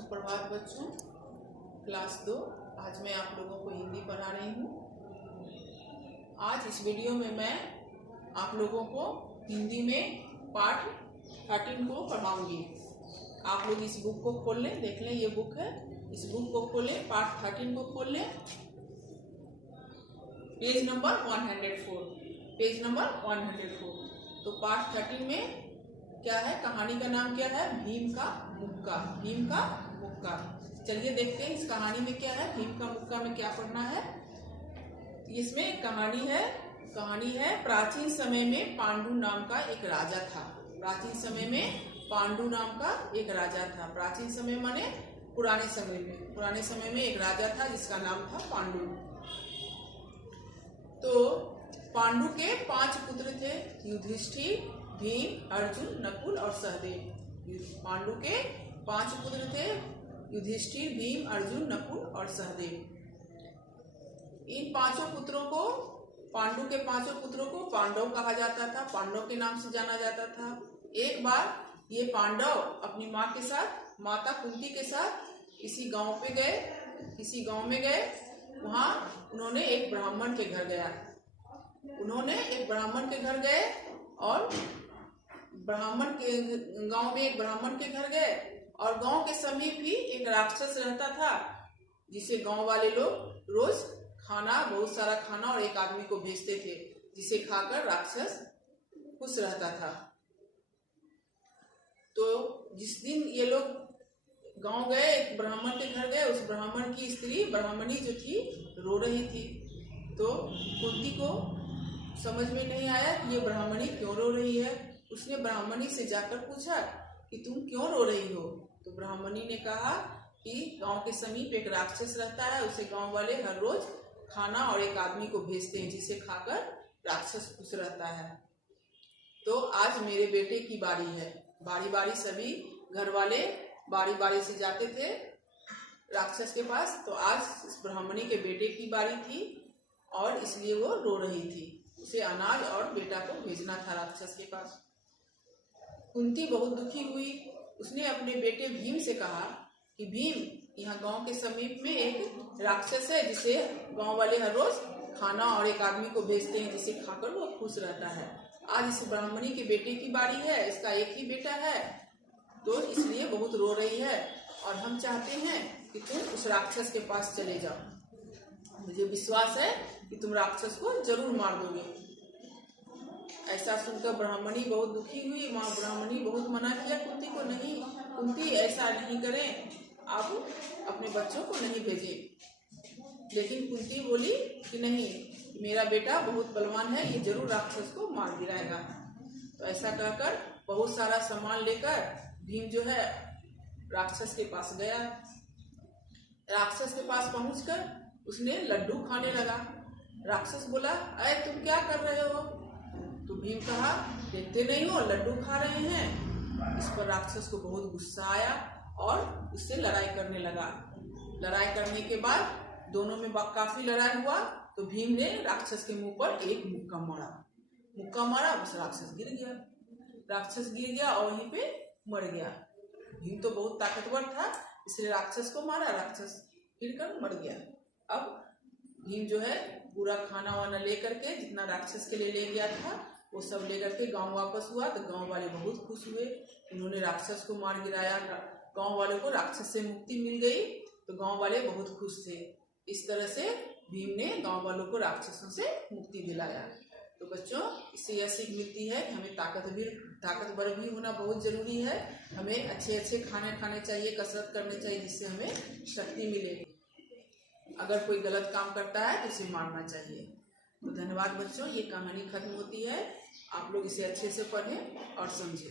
सुप्रभात बच्चों, क्लास 2। आज मैं आप लोगों को हिंदी पढ़ा रही हूँ। आज इस वीडियो में मैं आप लोगों को हिंदी में पाठ 13 को पढ़ाऊंगी। आप लोग इस बुक को खोल लें, देख लें, ये बुक है। इस बुक को खोलें, पाठ 13 को खोल लें, पेज नंबर 104। Page number 104। तो पाठ 13 में क्या है, कहानी का नाम क्या है? भीम का मुक्का। भीम का मुक्का। चलिए देखते हैं इस कहानी में क्या है। भीम का मुक्का में क्या पढ़ना है। इसमें एक कहानी है प्राचीन समय में पांडु नाम का एक राजा था। प्राचीन समय में पांडु नाम का एक राजा था। प्राचीन समय माने पुराने समय में एक राजा था जिसका नाम था पांडु। तो पांडु के 5 पुत्र थे, युधिष्ठिर, भीम, अर्जुन, नकुल और सहदेव। पांडु के 5 पुत्र थे, युधिष्ठिर, भीम, अर्जुन, नकुल और सहदेव। इन 5 पुत्रों को, पांडु के 5 पुत्रों को पांडव कहा जाता था, पांडव के नाम से जाना जाता था। एक बार ये पांडव अपनी माँ के साथ, माता कुंती के साथ किसी गांव में गए। वहां उन्होंने एक ब्राह्मण के घर गए और गांव में एक ब्राह्मण के घर गए और गांव के समीप ही एक राक्षस रहता था, जिसे गांव वाले लोग रोज बहुत सारा खाना और एक आदमी को भेजते थे, जिसे खाकर राक्षस खुश रहता था। तो जिस दिन ये लोग गांव गए, एक ब्राह्मण के घर गए, उस ब्राह्मण की स्त्री, ब्राह्मणी जो थी, रो रही थी। तो कुंती को समझ में नहीं आया कि ये ब्राह्मणी क्यों रो रही है। उसने ब्राह्मणी से जाकर पूछा कि तुम क्यों रो रही हो। तो ब्राह्मणी ने कहा कि गांव के समीप एक राक्षस रहता है, उसे गांव वाले हर रोज खाना और एक आदमी को भेजते हैं, जिसे खाकर राक्षस खुश रहता है। तो आज मेरे बेटे की बारी है। बारी सभी घर वाले बारी से जाते थे राक्षस के पास। तो आज इस ब्राह्मणी के बेटे की बारी थी और इसलिए वो रो रही थी। उसे अनाज और बेटा को भेजना था राक्षस के पास। कुंती बहुत दुखी हुई। उसने अपने बेटे भीम से कहा कि भीम, यहाँ गांव के समीप में एक राक्षस है, जिसे गांव वाले हर रोज खाना और एक आदमी को भेजते हैं, जिसे खाकर वो खुश रहता है। आज इस ब्राह्मणी के बेटे की बारी है, इसका एक ही बेटा है, तो इसलिए बहुत रो रही है और हम चाहते हैं कि तुम उस राक्षस के पास चले जाओ। मुझे विश्वास है कि तुम राक्षस को जरूर मार दोगे। ऐसा सुनकर ब्राह्मणी बहुत दुखी हुई। माँ ब्राह्मणी बहुत मना किया कुंती को, नहीं कुंती, ऐसा नहीं करें, आप अपने बच्चों को नहीं भेजें। लेकिन कुंती बोली कि नहीं, मेरा बेटा बहुत बलवान है, ये जरूर राक्षस को मार गिराएगा। तो ऐसा कहकर बहुत सारा सामान लेकर भीम जो है राक्षस के पास गया। राक्षस के पास पहुंचकर उसने लड्डू खाने लगा। राक्षस बोला, अरे तुम क्या कर रहे हो? तो भीम कहा, देखते नहीं हो, लड्डू खा रहे हैं। इस पर राक्षस को बहुत गुस्सा आया और उससे लड़ाई करने लगा। लड़ाई करने के बाद दोनों में काफी लड़ाई हुआ। तो भीम ने राक्षस के मुंह पर एक मुक्का मारा। उस राक्षस गिर गया और वहीं पे मर गया। भीम तो बहुत ताकतवर था, इसलिए राक्षस को मारा, राक्षस गिरकर मर गया। अब भीम जो है पूरा खाना वाना लेकर के, जितना राक्षस के लिए ले गया था, वो सब लेकर के गांव वापस हुआ। तो गांव वाले बहुत खुश हुए, उन्होंने राक्षस को मार गिराया, गांव वालों को राक्षस से मुक्ति मिल गई। तो गांव वाले बहुत खुश थे। इस तरह से भीम ने गांव वालों को राक्षसों से मुक्ति दिलाया। तो बच्चों, इससे यह सीख मिलती है कि हमें ताकतवर भी होना बहुत जरूरी है। हमें अच्छे खाने खाने चाहिए, कसरत करनी चाहिए, जिससे हमें शक्ति मिले। अगर कोई गलत काम करता है तो उसे मारना चाहिए। तो धन्यवाद बच्चों, ये कहानी खत्म होती है। आप लोग इसे अच्छे से पढ़ें और समझें।